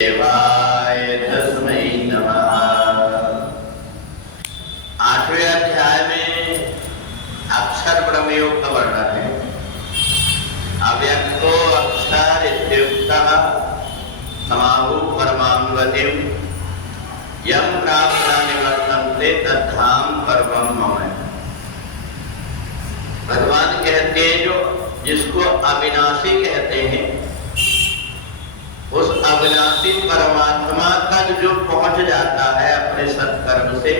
देवाय तस्मै नमः। 8वें अध्याय में अक्षर ब्रह्म योग का वर्णन है। अव्यक्तो अक्षर इत्युक्तः समाहु परमां गतिं यं प्राप्त निवर्तन्ते तद्धाम परमं मम। भगवान कहते हैं जो जिसको अविनाशी कहते हैं, उस अविनाशी परमात्मा तक जो पहुंच जाता है अपने सत्कर्म से,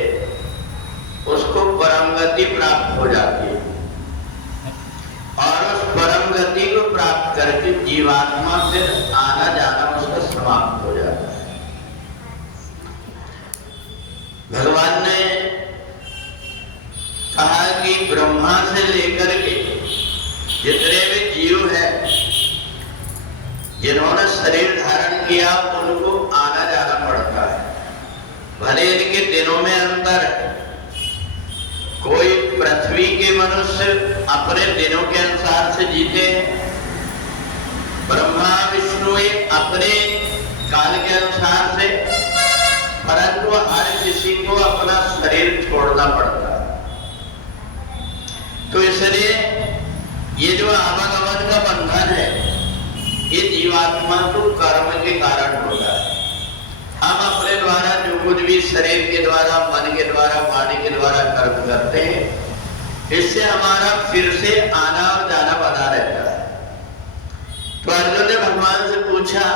उसको परम गति प्राप्त हो जाती है। और उस परम गति को प्राप्त करके जीवात्मा फिर आना जाना उसका समाप्त हो जाता है। भगवान ने कहा कि ब्रह्मा से लेकर के जितने भी जीव है जिन्होंने शरीर धारण किया, उनको आना जाना पड़ता है। भले इनके दिनों में अंतर है। कोई पृथ्वी के मनुष्य अपने दिनों के अनुसार से जीते हैं, ब्रह्मा विष्णु अपने काल के अनुसार से, परंतु हर किसी को अपना शरीर छोड़ना पड़ता है। तो इसलिए ये जो आवागमन का बंधन है, ये जीवात्मा को कर्म के कारण होता है। हम अपने द्वारा जो कुछ भी शरीर के द्वारा, मन के द्वारा, वाणी के द्वारा कर्म करते हैं, इससे हमारा फिर से आना और जाना बना रहता है। तो अर्जुन ने भगवान से पूछा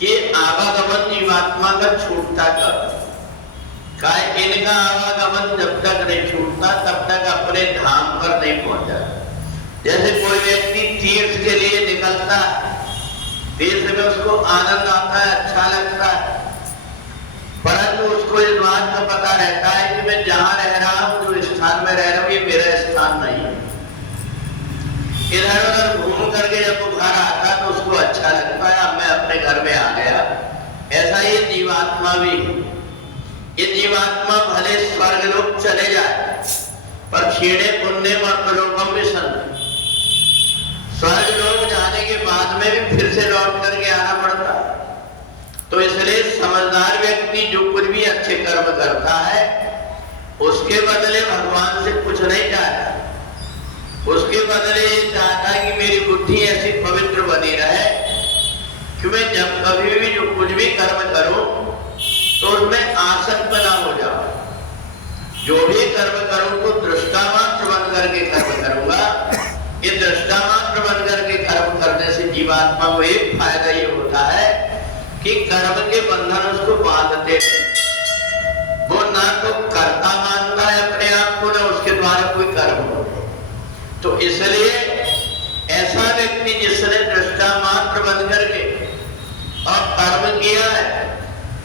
कि आवागमन जीवात्मा का छूटता कब? काय इनका आवागमन जब तक नहीं छूटता तब तक अपने धाम पर नहीं पहुंचा। जैसे कोई व्यक्ति तीर्थ के लिए निकलता है, तीर्थ में उसको आनंद आता है, अच्छा लगता है, परंतु उसको इस बात का पता रहता है कि मैं जहां रह रहा हूं, जो स्थान में रह रहा हूं, ये मेरा स्थान नहीं है। इधर उधर घूम करके जब वो घर आता तो उसको अच्छा लगता है, अब मैं अपने घर में आ गया। ऐसा ये जीवात्मा भी है। ये जीवात्मा भले स्वर्ग लोक चले जाए, पर क्षीणे पुण्य मर्तलोकम विसंति। स्वर्ग लोक जाने के बाद में भी फिर से लौट करके आना पड़ता। तो इसलिए समझदार व्यक्ति जो कुछ भी अच्छे कर्म करता है, उसके बदले भगवान से कुछ नहीं चाहता। उसके बदले ये चाहता है कि मेरी बुद्धि ऐसी पवित्र बनी रहे कि मैं जब कभी भी जो कुछ भी कर्म करूं तो उसमें आसक्त ना हो जाऊं। जो भी कर्म करूं तो दृष्टा मात्र बन करके कर्म करूंगा। ये दृष्टा मात्र बन करके कर्म करने से जीवात्मा को एक फायदा ये होता है कि कर्म के बंधन उसको बांधते हैं। वो ना तो कर्ता मानता है अपने आप को, ना उसके द्वारा कोई कर्म हो। तो इसलिए ऐसा व्यक्ति जिसने दृष्टा मात्र बन करके और कर्म किया है,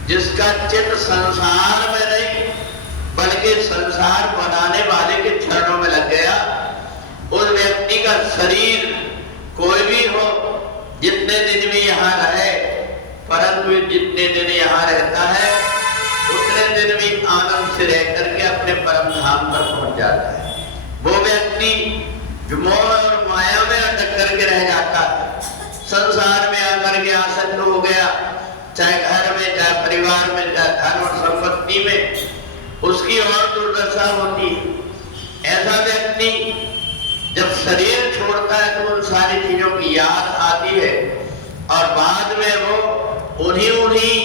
जिसका चित्त संसार में नहीं बल्कि संसार बनाने वाले के चरणों में लग गया, उस व्यक्ति का शरीर कोई भी हो, जितने दिन भी यहाँ रहे, परंतु जितने दिन यहाँ रहता है उतने दिन भी आनंद से रह करके अपने परम धाम पर पहुंच जाता है। वो व्यक्ति जो मोह और माया में अटक करके रह जाता है, संसार में आकर के आसक्त हो गया, चाहे घर में, चाहे परिवार में, चाहे धन और संपत्ति में, उसकी और दुर्दशा होती है। ऐसा व्यक्ति जब शरीर छोड़ता है तो उन सारी चीजों की याद आती है और बाद में वो उन्हीं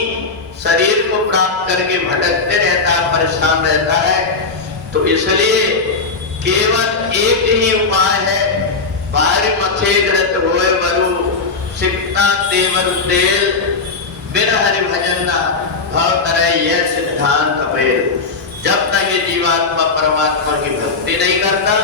शरीर को प्राप्त करके भटकते रहता है, परेशान रहता है। तो इसलिए केवल एक ही उपाय है, बाहरी मथे ग्रत होए वरु सिकता देवर तेल, बिन हरि भजन भव तरह यह सिद्धांत पेल। जब तक ये जीवात्मा परमात्मा की भक्ति नहीं करता,